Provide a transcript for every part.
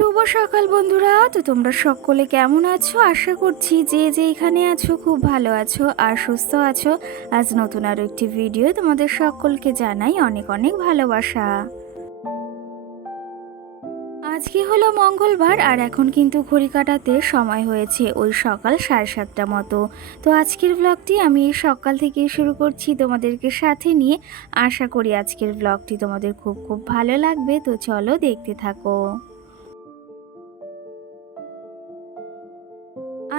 শুভ সকাল বন্ধুরা। তো তোমরা সকলে কেমন আছো? আশা করছি যে এখানে আছো খুব ভালো আছো আর সুস্থ আছো। আজ নতুন আরো একটি ভিডিও তোমাদের সকলকে জানাই অনেক অনেক ভালোবাসা। আজকে হলো মঙ্গলবার আর এখন কিন্তু ঘড়ি কাটাতে সময় হয়েছে ওই সকাল 7:30 মতো। তো আজকের ব্লগটি আমি সকাল থেকে শুরু করছি তোমাদেরকে সাথে নিয়ে। আশা করি আজকের ব্লগটি তোমাদের খুব খুব ভালো লাগবে। তো চলো দেখতে থাকো।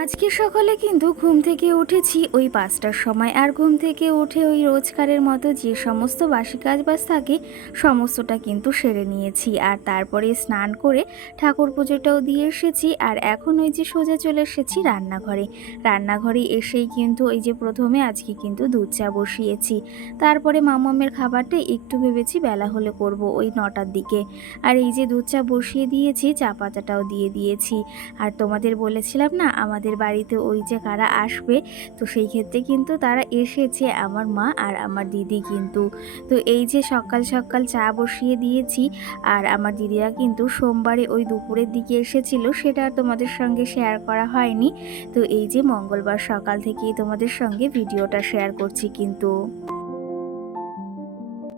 আজকে সকালে কিন্তু ঘুম থেকে উঠেছি ওই 5টার সময়। আর ঘুম থেকে উঠে ওই রোজকারের মতো যে সমস্ত বাসি কাজবাজ থাকে সমস্তটা কিন্তু সেরে নিয়েছি। আর তারপরে স্নান করে ঠাকুর পুজোটাও দিয়ে এসেছি। আর এখন ওই যে সোজা চলে এসেছি রান্নাঘরে এসেই কিন্তু ওই যে প্রথমে আজকে কিন্তু দুধ চা বসিয়েছি। তারপরে মামামের খাবারটা একটু ভেবেছি বেলা হলে করব ওই 9টার দিকে। আর এই যে দুধ চা বসিয়ে দিয়েছি, চা পাতাটাও দিয়ে দিয়েছি। আর তোমাদের বলেছিলাম না আমাদের বাড়িতে ওই যে কারা আসবে, তো সেই ক্ষেত্রে কিন্তু তারা এসেছে, আমার মা আর আমার দিদি কিন্তু। তো এই যে সকাল সকাল চা বসিয়ে দিয়েছি। আর আমার দিদিরা কিন্তু সোমবারে ওই দুপুরের দিকে এসেছিল, সেটা আর তোমাদের সঙ্গে শেয়ার করা হয়নি। তো এই যে মঙ্গলবার সকাল থেকেই তোমাদের সঙ্গে ভিডিওটা শেয়ার করছি কিন্তু।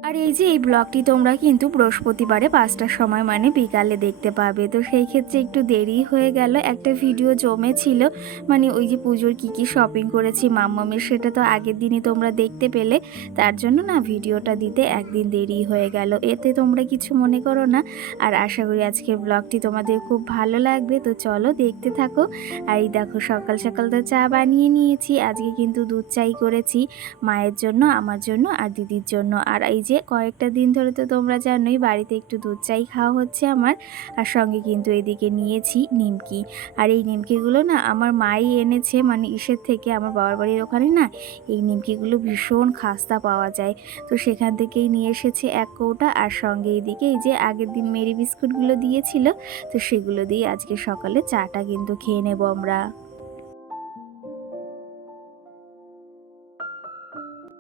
আর এই যে এই ব্লগটি তোমরা কিন্তু বৃহস্পতিবারে 5টার সময় মানে বিকালে দেখতে পাবে। তো সেই ক্ষেত্রে একটু দেরি হয়ে গেল, একটা ভিডিও জমেছিল, মানে ওই যে পুজোর কি শপিং করেছি মাম্মামের, সেটা তো আগের দিনই তোমরা দেখতে পেলে। তার জন্য না ভিডিওটা দিতে একদিন দেরি হয়ে গেল, এতে তোমরা কিছু মনে করো না। আর আশা করি আজকের ব্লগটি তোমাদের খুব ভালো লাগবে। তো চলো দেখতে থাকো। আর এই দেখো সকাল সকাল তো চা বানিয়ে নিয়েছি। আজকে কিন্তু দুধ চাই করেছি মায়ের জন্য, আমার জন্য আর দিদির জন্য। আর এই যে কয়েকটা দিন ধরে তো তোমরা জানোই বাড়িতে একটু দুধ চাই খাওয়া হচ্ছে আমার। আর সঙ্গে কিন্তু এদিকে নিয়েছি নিমকি। আর এই নিমকিগুলো না আমার মাই এনেছে, মানে ইসের থেকে, আমার বাবার বাড়ির ওখানে না এই নিমকিগুলো ভীষণ খাস্তা পাওয়া যায়। তো সেখান থেকেই নিয়ে এসেছে 1 কৌটা। আর সঙ্গে এদিকে এই যে আগের দিন মেরি বিস্কুটগুলো দিয়েছিল, তো সেগুলো দিয়ে আজকে সকালে চাটা কিন্তু খেয়ে নেব আমরা।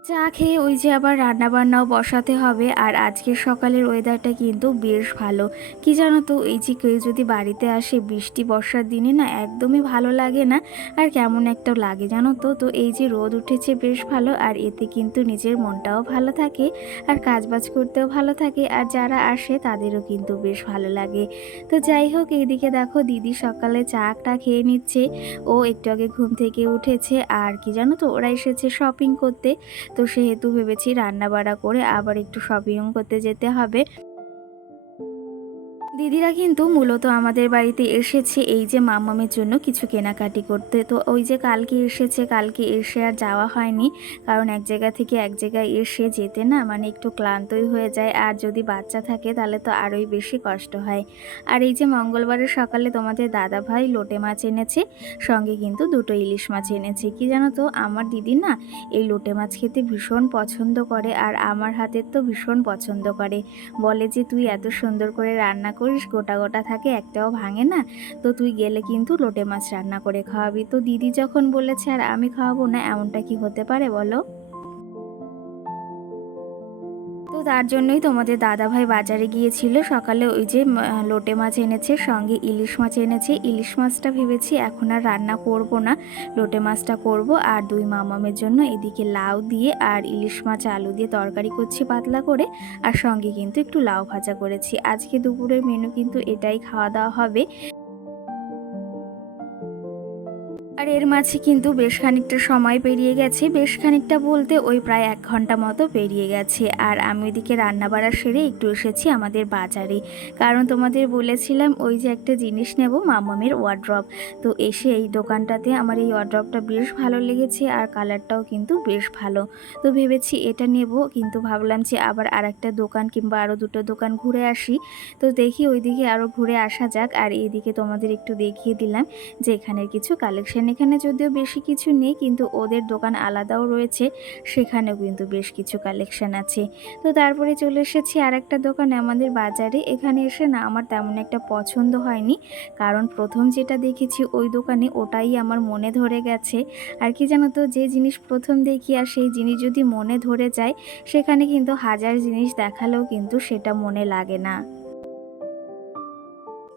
চা খেয়ে ওই যে আবার রান্না বান্নাও বসাতে হবে। আর আজকের সকালের ওয়েদারটা কিন্তু বেশ ভালো। কি জানো তো, এই যে কেউ যদি বাড়িতে আসে বৃষ্টি বর্ষার দিনে না একদমই ভালো লাগে না, আর কেমন একটা লাগে জানো তো। তো এই যে রোদ উঠেছে বেশ ভালো, আর এতে কিন্তু নিজের মনটাও ভালো থাকে আর কাজবাজ করতেও ভালো থাকে, আর যারা আসে তাদেরও কিন্তু বেশ ভালো লাগে। তো যাই হোক, এইদিকে দেখো দিদি সকালে চাটা খেয়ে নিচ্ছে। ও একটু আগে ঘুম থেকে উঠেছে। আর কি জানো তো, ওরা এসেছে শপিং করতে। তো সেহেতু ভেবেছি রান্না বাড়া করে আবার একটু শপিং করতে যেতে হবে। দিদিরা কিন্তু মূলত আমাদের বাড়িতে এসেছে এই যে মামামের জন্য কিছু কেনাকাটি করতে। তো ওই যে কালকে এসেছে, কালকে এসে আর যাওয়া হয়নি, কারণ এক জায়গা থেকে এক জায়গায় এসে যেতে না মানে একটু ক্লান্তই হয়ে যায়। আর যদি বাচ্চা থাকে তাহলে তো আরোই বেশি কষ্ট হয়। আর এই যে মঙ্গলবারের সকালে তোমাদের দাদা ভাই লোটে মাছ এনেছে, সঙ্গে কিন্তু 2টো ইলিশ মাছ এনেছে। কি জানো তো, আমার দিদি না এই লোটে মাছ খেতে ভীষণ পছন্দ করে, আর আমার হাতের তো ভীষণ পছন্দ করে। বলে যে তুই এত সুন্দর করে রান্না করিস, গোটা গোটা থাকে, একটাও ভাঙে না, তো তুই গেলে কিন্তু লোটে মাছ রান্না করে খাওয়াবি। তো দিদি যখন বলেছে আর আমি খাওয়াবো না, এমনটা কি হতে পারে বলো? তো তার জন্যই তোমাদের দাদাভাই বাজারে গিয়েছিল সকালে। ওই যে লোটে মাছ এনেছে, সঙ্গে ইলিশ মাছ এনেছে। ইলিশ মাছটা ভেবেছি এখন আর রান্না করব না, লোটে মাছটা করব। আর দুই মামামের জন্য এদিকে লাউ দিয়ে আর ইলিশ মাছ আলু দিয়ে তরকারি করছি পাতলা করে, আর সঙ্গে কিন্তু একটু লাউ ভাজা করেছি। আজকে দুপুরের মেনু কিন্তু এটাই খাওয়া দাওয়া হবে। আর এর মাঝে কিন্তু বেশ খানিকটা সময় পেরিয়ে গেছে, বেশ খানিকটা বলতে ওই প্রায় 1 ঘন্টা মতো পেরিয়ে গেছে। আর আমি ওইদিকে রান্নাবাড়া সেরে একটু এসেছি আমাদের বাজারে, কারণ তোমাদের বলেছিলাম ওই যে একটা জিনিস নেব মামামের ওয়ার্ড্রপ। তো এসে এই দোকানটাতে আমার এই ওয়ার্ড্রপটা বেশ ভালো লেগেছে, আর কালারটাও কিন্তু বেশ ভালো। তো ভেবেছি এটা নেব, কিন্তু ভাবলাম যে আবার আরেকটা দোকান কিংবা আরও 2টো দোকান ঘুরে আসি। তো দেখি ওইদিকে আরও ঘুরে আসা যাক। আর এইদিকে তোমাদের একটু দেখিয়ে দিলাম যে এখানের কিছু কালেকশন। এখানে যদিও বেশি কিছু নেই, কিন্তু ওদের দোকান আলাদাও রয়েছে, সেখানেও কিন্তু বেশ কিছু কালেকশন আছে। তো তারপরে চলে এসেছি আর একটা দোকানে আমাদের বাজারে। এখানে এসে না আমার তেমন একটা পছন্দ হয়নি, কারণ প্রথম যেটা দেখেছি ওই দোকানে ওটাই আমার মনে ধরে গেছে। আর কি জানো তো, যে জিনিস প্রথম দেখি আর সেই জিনিস যদি মনে ধরে যায়, সেখানে কিন্তু হাজার জিনিস দেখালেও কিন্তু সেটা মনে লাগে না।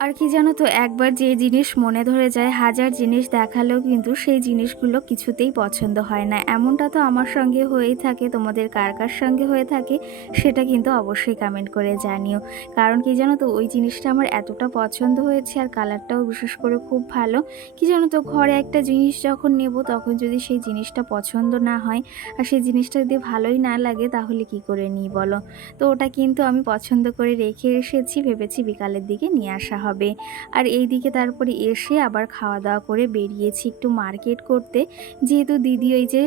আর কি জানো তো, একবার যে জিনিস মনে ধরে যায় হাজার জিনিস দেখালেও কিন্তু সেই জিনিসগুলো কিছুতেই পছন্দ হয় না। এমনটা তো আমার সঙ্গে হয়েই থাকে, তোমাদের কার কার সঙ্গে হয়ে থাকে সেটা কিন্তু অবশ্যই কমেন্ট করে জানিও। কারণ কি জানো তো, ওই জিনিসটা আমার এতটা পছন্দ হয়েছে আর কালারটাও বিশেষ করে খুব ভালো। কি জানো তো, ঘরে একটা জিনিস যখন নেব তখন যদি সেই জিনিসটা পছন্দ না হয় আর সেই জিনিসটা যদি ভালোই না লাগে তাহলে কি করে নিই বলো। তো ওটা কিন্তু আমি পছন্দ করে রেখে এসেছি, ভেবেছি বিকালের দিকে নিয়ে আসা হবে। আর এই দিকে তারপরে এসে আবার খাওয়া দাওয়া করে বেরিয়েছি একটু মার্কেট করতে, যেহেতু দিদি ওই যে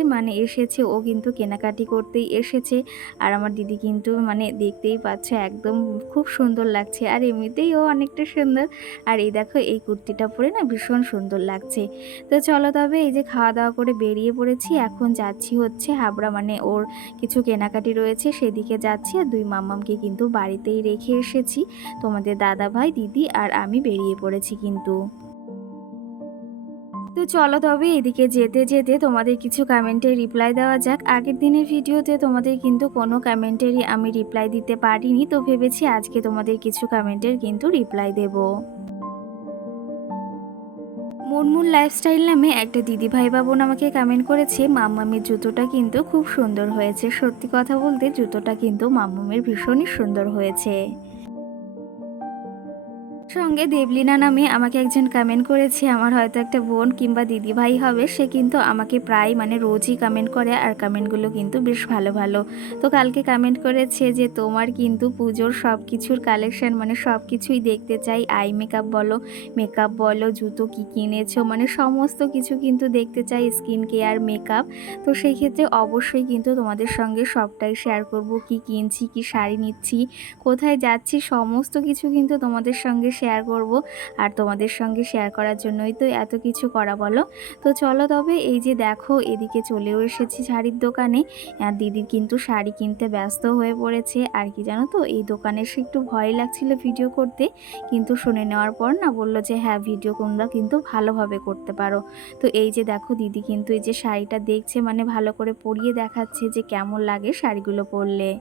এসেছে, ও কিন্তু কেনাকাটি করতেই এসেছে। আর আমার দিদি কিন্তু দেখতেই পাচ্ছ একদম খুব সুন্দর লাগছে, আর এমনিতেই ও অনেকটা সুন্দর। আর এই দেখো এই কুর্তিটা পরে না ভীষণ সুন্দর লাগছে। তো চলো তবে এই যে খাওয়া দাওয়া করে বেরিয়ে পড়েছি, এখন যাচ্ছি হচ্ছে হাবড়া, ওর কিছু কেনাকাটি রয়েছে সেদিকে যাচ্ছি। আর দুই মাম্মামকে কিন্তু বাড়িতেই রেখে এসেছি, তোমাদের দাদা ভাই, দিদি আর আমি বেরিয়ে পড়েছি কিন্তু। তো চলো তবে এদিকে যেতে যেতে তোমাদের কিছু কমেন্টের রিপ্লাই দেওয়া যাক। আগের দিনের ভিডিওতে তোমাদের কিন্তু কোনো কমেন্টেরই আমি রিপ্লাই দিতে পারিনি, তো ভেবেছি আজকে তোমাদের কিছু কমেন্টের কিন্তু রিপ্লাই দেব। মুনমুন লাইফস্টাইল নামে একটা দিদিভাই বোন আমাকে কমেন্ট করেছে, মাম্মামের জুতোটা কিন্তু খুব সুন্দর হয়েছে। সত্যি কথা বলতে জুতোটা কিন্তু মাম্মামের ভীষণই সুন্দর হয়েছে। সঙ্গে দেবলিনা নামে আমাকে একজন কমেন্ট করেছে, আমার হয়তো একটা বোন কিংবা দিদি ভাই হবে। সে কিন্তু আমাকে প্রায় রোজই কমেন্ট করে, আর কমেন্টগুলো কিন্তু বেশ ভালো ভালো। তো কালকে কমেন্ট করেছে যে তোমার কিন্তু পুজোর সব কিছুর কালেকশন, সব কিছুই দেখতে চাই, আই মেকআপ বলো, জুতো কি কিনেছো, সমস্ত কিছু কিন্তু দেখতে চাই, স্কিন কেয়ার, মেকআপ। তো সেই ক্ষেত্রে অবশ্যই কিন্তু তোমাদের সঙ্গে সবটাই শেয়ার করব, কি কিনছি, কি শাড়ি নিচ্ছি, কোথায় যাচ্ছি, সমস্ত কিছু কিন্তু তোমাদের সঙ্গে শেয়ার করব। আর তোমাদের সঙ্গে শেয়ার করার জন্যই তো এত কিছু করা বলো। তো চলো তবে এই যে দেখো এদিকে চলেও এসেছি শাড়ির দোকানে। আর দিদি কিন্তু শাড়ি কিনতে ব্যস্ত হয়ে পড়েছে। আর কি জানো তো, এই দোকানে এসে একটু ভয় লাগছিল ভিডিও করতে, কিন্তু শুনে নেওয়ার পর বললো যে হ্যাঁ ভিডিও তোমরা কিন্তু ভালোভাবে করতে পারো। তো এই যে দেখো দিদি কিন্তু এই যে শাড়িটা দেখছে, ভালো করে পরিয়ে দেখাচ্ছে যে কেমন লাগে শাড়িগুলো পরলে।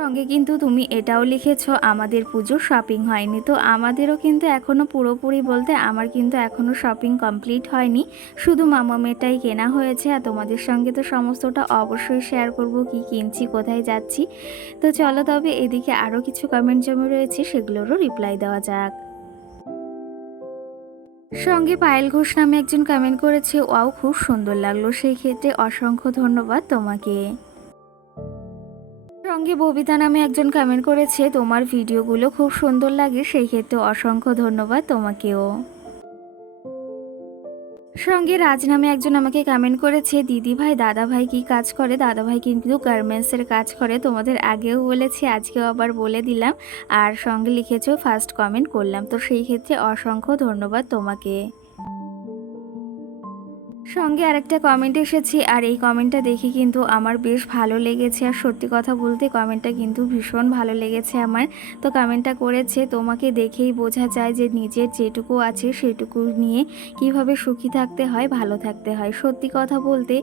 সঙ্গে কিন্তু তুমি এটাও লিখেছো আমাদের পুজো শপিং হয়নি। তো আমাদেরও কিন্তু এখনও পুরোপুরি বলতে আমার কিন্তু এখনও শপিং কমপ্লিট হয়নি, শুধু মামামেটাই কেনা হয়েছে। আর তোমাদের সঙ্গে তো সমস্তটা অবশ্যই শেয়ার করব, কি কিনছি, কোথায় যাচ্ছি। তো চলো তবে এদিকে আরও কিছু কমেন্ট জমে রয়েছে, সেগুলোরও রিপ্লাই দেওয়া যাক। সঙ্গে পায়েল ঘোষ নামে একজন কমেন্ট করেছে, ওয়াও খুব সুন্দর লাগলো, সেই ক্ষেত্রে অসংখ্য ধন্যবাদ তোমাকে। সঙ্গে ববিতা নামে একজন কমেন্ট করেছে, তোমার ভিডিওগুলো খুব সুন্দর লাগে, সেই ক্ষেত্রে অসংখ্য ধন্যবাদ তোমাকেও। সঙ্গে রাজ নামে একজন আমাকে কমেন্ট করেছে, দিদি ভাই দাদা ভাই কি কাজ করে। দাদা ভাই কিন্তু গার্মেন্টসের কাজ করে, তোমাদের আগেও বলেছি আজকেও আবার বলে দিলাম। আর সঙ্গে লিখেছো ফার্স্ট কমেন্ট করলাম, তো সেই ক্ষেত্রে অসংখ্য ধন্যবাদ তোমাকে। সঙ্গে আরেকটা কমেন্ট এসেছে, আর এই কমেন্টটা দেখে কিন্তু আমার বেশ ভালো লেগেছে। আর সত্যি কথা বলতে কমেন্টটা কিন্তু ভীষণ ভালো লেগেছে আমার। তো কমেন্টটা করেছে, তোমাকে দেখেই বোঝা যায় যে নিজের যেটুকু আছে সেটুকু নিয়ে কিভাবে সুখী থাকতে হয়, ভালো থাকতে হয়। সত্যি কথা বলতে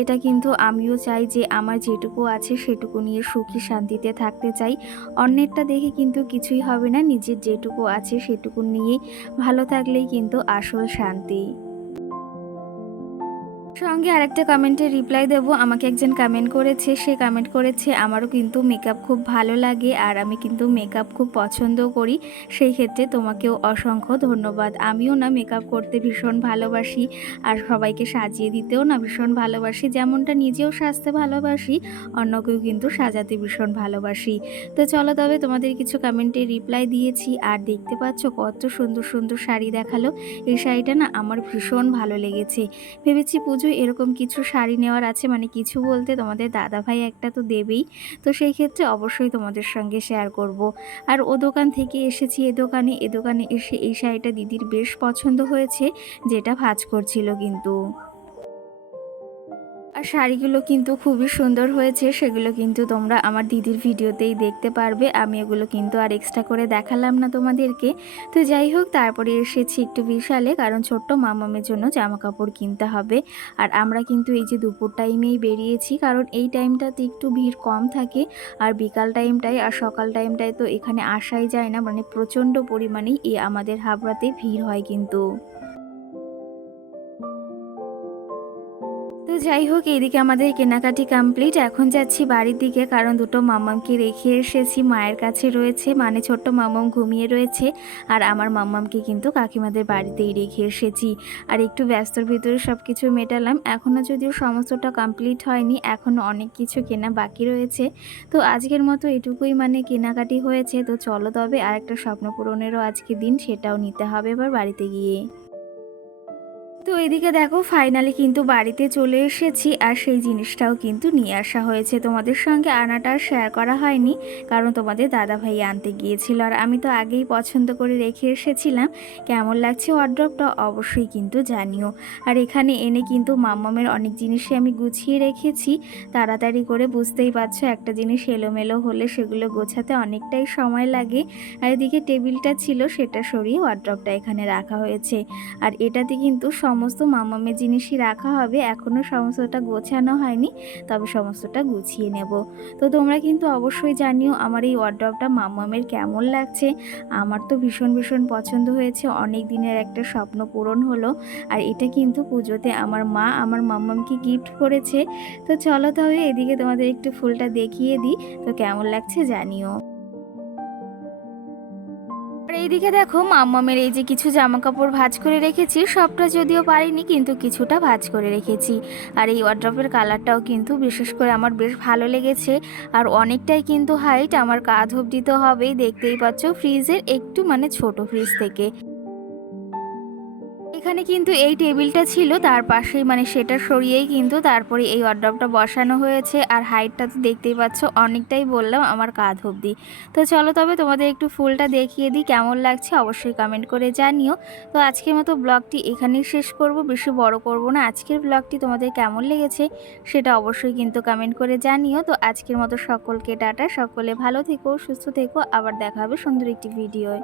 এটা কিন্তু আমিও চাই যে আমার যেটুকু আছে সেটুকু নিয়ে সুখী শান্তিতে থাকতে চাই। অন্যেরটা দেখে কিন্তু কিছুই হবে না, নিজের যেটুকু আছে সেটুকু নিয়েই ভালো থাকলেই কিন্তু আসল শান্তি। সঙ্গে আরেকটা কমেন্টের রিপ্লাই দেব। আমাকে একজন কমেন্ট করেছে, সে কমেন্ট করেছে আমারও কিন্তু মেকআপ খুব ভালো লাগে, আর আমি কিন্তু মেকআপ খুব পছন্দও করি, সেই ক্ষেত্রে তোমাকেও অসংখ্য ধন্যবাদ। আমিও মেকআপ করতে ভীষণ ভালোবাসি, আর সবাইকে সাজিয়ে দিতেও ভীষণ ভালোবাসি। যেমনটা নিজেও সাজতে ভালোবাসি, অন্যকেও কিন্তু সাজাতে ভীষণ ভালোবাসি। তো চলো তবে তোমাদের কিছু কমেন্টের রিপ্লাই দিয়েছি। আর দেখতে পাচ্ছ কত সুন্দর সুন্দর শাড়ি দেখালো। এই শাড়িটা আমার ভীষণ ভালো লেগেছে। ভেবেছি পুজো এরকম কিছু শাড়ি নেওয়ার আছে, কিছু বলতে তোমাদের দাদাভাই একটা তো দেবেই। তো সেই ক্ষেত্রে অবশ্যই তোমাদের সঙ্গে শেয়ার করব। আর ও দোকান থেকে এসেছি এ দোকানে এসে এই শাড়িটা দিদির বেশ পছন্দ হয়েছে, যেটা ভাঁজ করছিল কিন্তু। আর আর শাড়িগুলো কিন্তু খুবই সুন্দর হয়েছে, সেগুলো কিন্তু তোমরা আমার দিদির ভিডিওতেই দেখতে পারবে। আমি এগুলো কিন্তু আর এক্সট্রা করে দেখালাম না তোমাদেরকে। তো যাই হোক, তারপরে এসেছি একটু বিশালে, কারণ ছোট্ট মামামের জন্য জামা কাপড় কিনতে হবে। আর আমরা কিন্তু এই যে দুপুর টাইমেই বেরিয়েছি, কারণ এই টাইমটাতে একটু ভিড় কম থাকে। আর বিকাল টাইমটায় আর সকাল টাইমটায় তো এখানে আসাই যায় না, মানে প্রচণ্ড পরিমাণেই আমাদের হাবড়াতে ভিড় হয় কিন্তু। তো যাই হোক, এইদিকে আমাদের কেনাকাটি কমপ্লিট। এখন যাচ্ছি বাড়ির দিকে, কারণ দুটো মাম্মামকে রেখে এসেছি, মায়ের কাছে রয়েছে, মানে ছোট্ট মাম্মাম ঘুমিয়ে রয়েছে। আর আমার মাম্মামকে কিন্তু কাকিমাদের বাড়িতেই রেখে এসেছি। আর একটু ব্যস্তর ভিতরে সব কিছু মেটালাম, এখনও যদিও সমস্তটা কমপ্লিট হয়নি, এখনও অনেক কিছু কেনা বাকি রয়েছে। তো আজকের মতো এটুকুই মানে কেনাকাটি হয়েছে। তো চলো তবে আরেকটা স্বপ্ন পূরণেরও আজকে দিন, সেটাও নিতে হবে এবার বাড়িতে গিয়ে। তো এদিকে দেখো, ফাইনালি কিন্তু বাড়িতে চলে এসেছি, আর সেই জিনিসটাও কিন্তু নিয়ে আসা হয়েছে। তোমাদের সঙ্গে আনাটা আর শেয়ার করা হয়নি, কারণ তোমাদের দাদা ভাই আনতে গিয়েছিল, আর আমি তো আগেই পছন্দ করে রেখে এসেছিলাম। কেমন লাগছে ওয়ার্ড্রপটা অবশ্যই কিন্তু জানিও। আর এখানে এনে কিন্তু মাম্মামের অনেক জিনিসই আমি গুছিয়ে রেখেছি তাড়াতাড়ি করে। বুঝতেই পারছো, একটা জিনিস এলোমেলো হলে সেগুলো গোছাতে অনেকটাই সময় লাগে। আর এদিকে টেবিলটা ছিল, সেটা সরিয়ে ওয়ার্ড্রপটা এখানে রাখা হয়েছে। আর এটাতে কিন্তু সমস্ত মামামের জিনিসই রাখা হবে, এখনও সমস্তটা গোছানো হয়নি, তবে সমস্তটা গুছিয়ে নেব। তো তোমরা কিন্তু অবশ্যই জানিও আমার এই ওয়ার্ড্রপটা মামামের কেমন লাগছে। আমার তো ভীষণ ভীষণ পছন্দ হয়েছে, অনেক দিনের একটা স্বপ্ন পূরণ হলো। আর এটা কিন্তু পুজোতে আমার মা আমার মামামকে গিফট করেছে। তো চলো তবে এদিকে তোমাদের একটু ফুলটা দেখিয়ে দিই, তো কেমন লাগছে জানিও। আর এইদিকে দেখো, মাম্মামের এই যে কিছু জামা কাপড় ভাঁজ করে রেখেছি, সবটা যদিও পারিনি কিন্তু কিছুটা ভাঁজ করে রেখেছি। আর এই ওয়ার্ড্রপের কালারটাও কিন্তু বিশেষ করে আমার বেশ ভালো লেগেছে। আর অনেকটাই কিন্তু হাইট, আমার কাঁধ অবধি তো হবেই, দেখতেই পাচ্ছ, ফ্রিজের একটু মানে ছোট ফ্রিজ থেকে। এখানে কিন্তু এই টেবিলটা ছিল, তার পাশেই মানে সেটা সরিয়েই কিন্তু তারপরে এই ওয়ার্ড্রপটা বসানো হয়েছে। আর হাইটটা তো দেখতেই পাচ্ছ, অনেকটাই বললাম, আমার কাঁধ অবধি। তো চলো তবে তোমাদের একটু ফুলটা দেখিয়ে দিই, কেমন লাগছে অবশ্যই কমেন্ট করে জানিও। তো আজকের মতো ব্লগটি এখানেই শেষ করব, বেশি বড় করব না। আজকের ব্লগটি তোমাদের কেমন লেগেছে সেটা অবশ্যই কিন্তু কমেন্ট করে জানিও। তো আজকের মতো সকলকে টাটা, সকলে ভালো থেকো, সুস্থ থেকো, আবার দেখা হবে সুন্দর একটি ভিডিওয়।